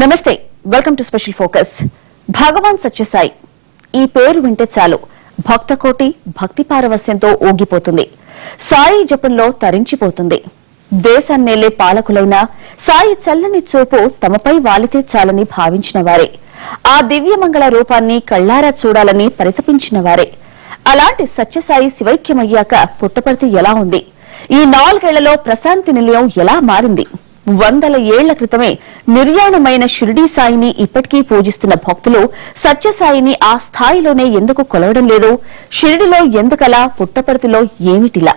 నమస్తే, welcome to special focus. భగవాన్ సత్యసాయి ఈ పేరు వింటే చాలు భక్తకోటి భక్తి పారవస్యంతో ఊగిపోతుంది. సాయి జపంలో తరించిపోతుంది. దేశాన్నేలే పాలకులైన సాయి చల్లని చూపు తమపై వాలితే చాలని భావించిన వారే, ఆ దివ్యమంగళ రూపాన్ని కళ్లారా చూడాలని పరితపించిన వారే. అలాంటి సత్యసాయి శివైక్యమయ్యాక పుట్టపర్తి ఎలా ఉంది? ఈ 4 ఏళ్లలో ప్రశాంతి నిలయం ఎలా మారింది? 100 ఏళ్ల క్రితమే నిర్యాణమైన షిరిడీ సాయిని ఇప్పటికీ పూజిస్తున్న భక్తులు సత్యసాయిని ఆ స్థాయిలోనే ఎందుకు కొలవడం లేదు? షిరిడిలో ఎందుకలా, పుట్టపర్తిలో ఏమిటిలా?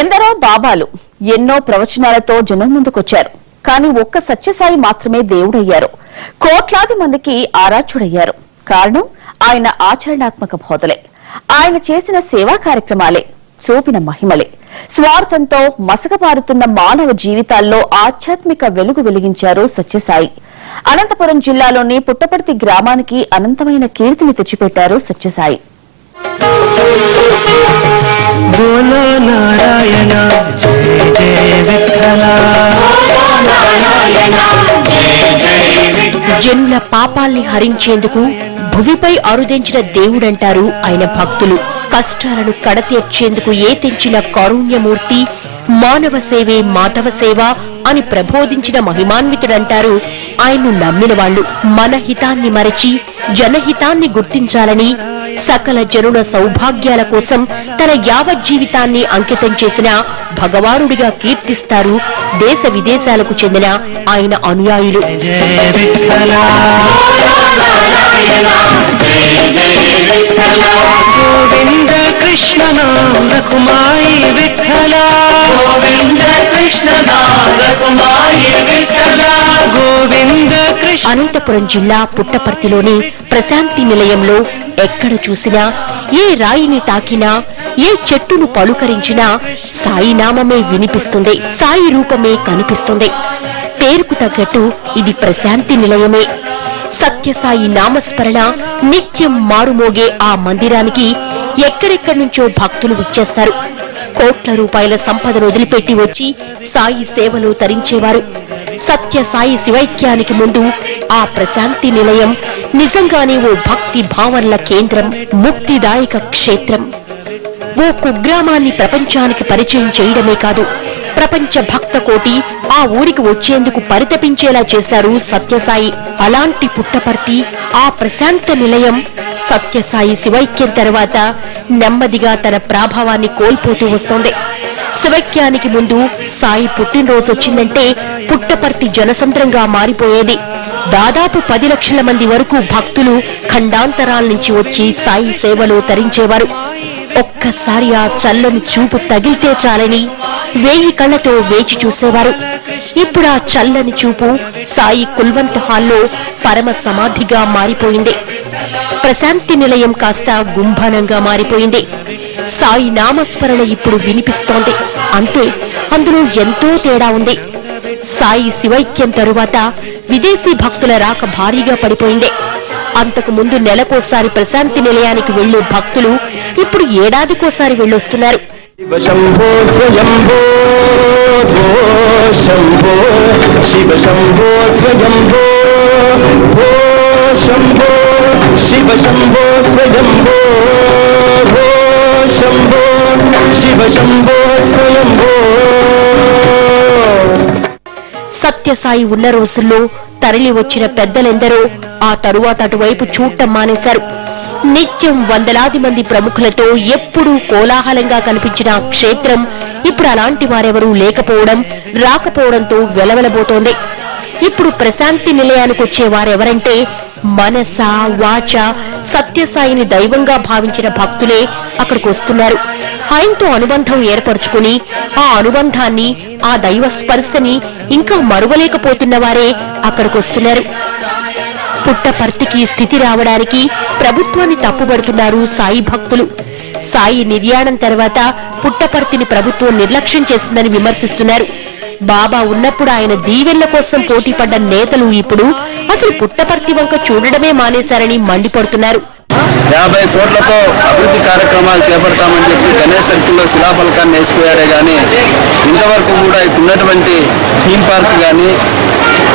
ఎందరో బాబాలు ఎన్నో ప్రవచనాలతో జనం ముందుకొచ్చారు. కానీ ఒక్క సత్యసాయి మాత్రమే దేవుడయ్యారు. కోట్లాది మందికి ఆరాధ్యుడయ్యారు. కారణం ఆయన ఆచరణాత్మక బోధలే, ఆయన చేసిన సేవా కార్యక్రమాలే, చూపిన మహిమలే. స్వార్థంతో మసకబారుతున్న మానవ జీవితాల్లో ఆధ్యాత్మిక వెలుగు వెలిగించారు సత్యసాయి. అనంతపురం జిల్లాలోని పుట్టపర్తి గ్రామానికి అనంతమైన కీర్తిని తెచ్చిపెట్టారు సత్యసాయి. बोलो नारायण जय जय विठ्ठल, జనుల పాపాల్ని హరించేందుకు భువిపై అరుదించిన దేవుడంటారు ఆయన భక్తులు. కష్టాలను కడతీర్చేందుకు తెంచిన కారుణ్యమూర్తి, మానవ సేవే మాధవ సేవ అని ప్రబోధించిన మహిమాన్వితుడంటారు ఆయన్ను నమ్మిన వాళ్లు. మన హితాన్ని మరచి జనహితాన్ని గుర్తించాలని, సకల జనుల సౌభాగ్యాల కోసం తన యావత్ జీవితాన్ని అంకితం చేసిన భగవానుడిగా కీర్తిస్తారు దేశ విదేశాలకు చెందిన ఆయన అనుయాయులు. గోవింద కృష్ణ నామ రఘుమాయి విఠ్ఠల, గోవింద కృష్ణ నామ రఘుమాయి విఠ్ఠల, గోవింద కృష్ణ. అనంతపురం జిల్లా పుట్టపర్తిలోని ప్రశాంతి నిలయంలో ఎక్కడ చూసినా, ఏ రాయిని తాకినా, ఏ చెట్టును పలుకరించినా సాయి నామమే వినిపిస్తుంది, సాయి రూపమే కనిపిస్తుంది. పేరుకు తగ్గట్టు ఇది ప్రశాంతి నిలయమే. సత్యసాయి నామస్మరణ నిత్యం మారుమోగే ఆ మందిరానికి ఎక్కడెక్కడి నుంచో భక్తులు విచ్చేస్తారు. కోట్ల రూపాయల సంపదను వదిలిపెట్టి వచ్చి సాయి సేవలో తరించేవారు. సత్యసాయి శివైక్యానికి ముందు ఆ ప్రశాంతి నిలయం నిజంగానే ఓ భక్తి భావనల కేంద్రం, ముక్తిదాయక క్షేత్రం. ఓ కుగ్రామాన్ని ప్రపంచానికి పరిచయం చేయడమే కాదు, ప్రపంచ భక్త కోటి ఆ ఊరికి వచ్చేందుకు పరితపించేలా చేశారు సత్యసాయి. అలాంటి పుట్టపర్తి, ఆ ప్రశాంత నిలయం సత్యసాయి శివైక్యం తర్వాత నెమ్మదిగా తన ప్రాభావాన్ని కోల్పోతూ వస్తోంది. శివైక్యానికి ముందు సాయి పుట్టినరోజు వచ్చిందంటే పుట్టపర్తి జనసంద్రంగా మారిపోయేది. దాదాపు 10 లక్షల మంది వరకు భక్తులు ఖండాంతరాల నుంచి వచ్చి సాయి సేవలో తరించేవారు. ఒక్కసారి ఆ చల్లని చూపు తగిలితే చాలని 1000 కళ్లతో వేచి చూసేవారు. ఇప్పుడు ఆ చల్లని చూపు సాయి కుల్వంత్ హాల్లో పరమ సమాధిగా మారిపోయింది. ప్రశాంతి నిలయం కాస్త గుంభనంగా మారిపోయింది. సాయి నామస్మరణ ఇప్పుడు వినిపిస్తోంది. అంతే, అందులో ఎంతో తేడా ఉంది. సాయి శివైక్యం తరువాత విదేశీ భక్తుల రాక భారీగా పడిపోయింది. అంతకు ముందు నెలకోసారి ప్రశాంతి నిలయానికి వెళ్లే భక్తులు ఇప్పుడు ఏడాదికోసారి వెళ్ళొస్తున్నారు. శివ శంభో స్వయంభో, శంభో శివ శంభో స్వయంభో, శంభో శివ శంభో స్వయంభో, శంభో శివ శంభో స్వయంభో. సత్యసాయి ఉన్న రోజుల్లో తరలి వచ్చిన పెద్దలెందరో ఆ తరువాత అటువైపు చూడటం మానేశారు. నిత్యం వందలాది మంది ప్రముఖులతో ఎప్పుడూ కోలాహలంగా కనిపించిన ఆ క్షేత్రం ఇప్పుడు అలాంటి వారెవరూ లేకపోవడం, రాకపోవడంతో వెలవెలబోతోంది. ఇప్పుడు ప్రశాంతి నిలయానికి వచ్చే వారెవరంటే మనస వాచ సత్యసాయిని దైవంగా భావించిన భక్తులే అక్కడికి వస్తున్నారు. ఆయనతో అనుబంధం ఏర్పరచుకుని ఆ అనుబంధాన్ని, ఆ దైవ స్పర్శని ఇంకా మరువలేకపోతున్న వారే అక్కడికి వస్తున్నారు. పుట్టపర్తికి స్థితి రావడానికి ప్రభుత్వాన్ని తప్పుబడుతున్నారు సాయి భక్తులు. సాయి నిర్యాణం తర్వాత పుట్టపర్తిని ప్రభుత్వం నిర్లక్ష్యం చేసిందని విమర్శిస్తున్నారు. బాబా ఉన్నప్పుడు ఆయన దీవెళ్ల కోసం పోటీ పడ్డ నేతలు ఇప్పుడు అసలు పుట్టపర్తి వంక చూడడమే మానేశారని మండిపడుతున్నారు. 50 కోట్లతో అభివృద్ధి కార్యక్రమాలు చేపడతామని చెప్పి గణేష్ సర్కిల్లో శిలాఫలకాన్ని వేసిపోయారే కానీ ఇంతవరకు కూడా ఇప్పుడున్నటువంటి థీమ్ పార్క్ కానీ,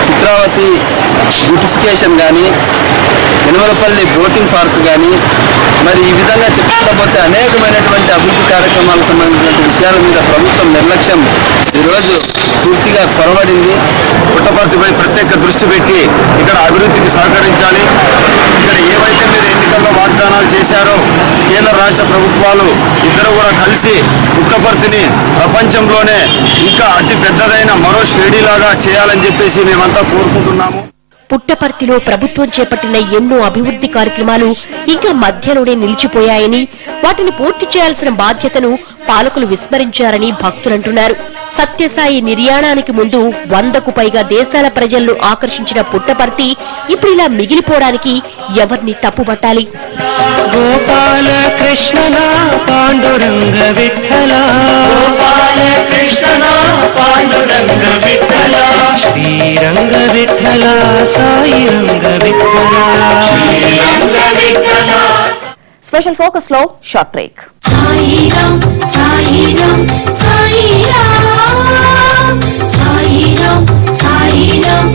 చిత్రావతి బ్యూటిఫికేషన్ కానీ, యనమలపల్లి బోటింగ్ పార్క్ కానీ, మరి ఈ విధంగా చెప్పుకోకపోతే అనేకమైనటువంటి అభివృద్ధి కార్యక్రమాలకు సంబంధించిన విషయాల మీద ప్రభుత్వం నిర్లక్ష్యం ఈరోజు పూర్తిగా కొరవడింది. పుట్టపర్తిపై ప్రత్యేక దృష్టి పెట్టి ఇక్కడ అభివృద్ధికి సహకరించాలి. ఇక్కడ ఏవైతే మీరు ఎన్నికల్లో వాగ్దానాలు చేశారో కేంద్ర రాష్ట్ర ప్రభుత్వాలు ఇద్దరు కూడా కలిసి పుట్టపర్తిని ప్రపంచంలోనే ఇంకా అతి పెద్దదైన మరో షిరిడీలాగా చేయాలని చెప్పేసి మేమంతా కోరుకుంటున్నాము. పుట్టపర్తిలో ప్రభుత్వం చేపట్టిన ఎన్నో అభివృద్ధి కార్యక్రమాలు ఇంకా మధ్యలోనే నిలిచిపోయాయని, వాటిని పూర్తి చేయాల్సిన బాధ్యతను పాలకులు విస్మరించారని భక్తులంటున్నారు. సత్యసాయి నిర్యాణానికి ముందు 100కు పైగా దేశాల ప్రజలను ఆకర్షించిన పుట్టపర్తి ఇప్పుడు ఇలా మిగిలిపోవడానికి ఎవరిని తప్పుపట్టాలి? గోపాల కృష్ణ పాండురంగ విఠల, గోపాల కృష్ణ పాండురంగ విఠల, శ్రీరంగ విఠల సాయి రంగ విఠల, శ్రీరంగ విఠల. స్పెషల్ ఫోకస్ లో షార్ట్ బ్రేక్. సాయిరాం సాయిరాం సాయిరాం సాయిరాం సాయిరాం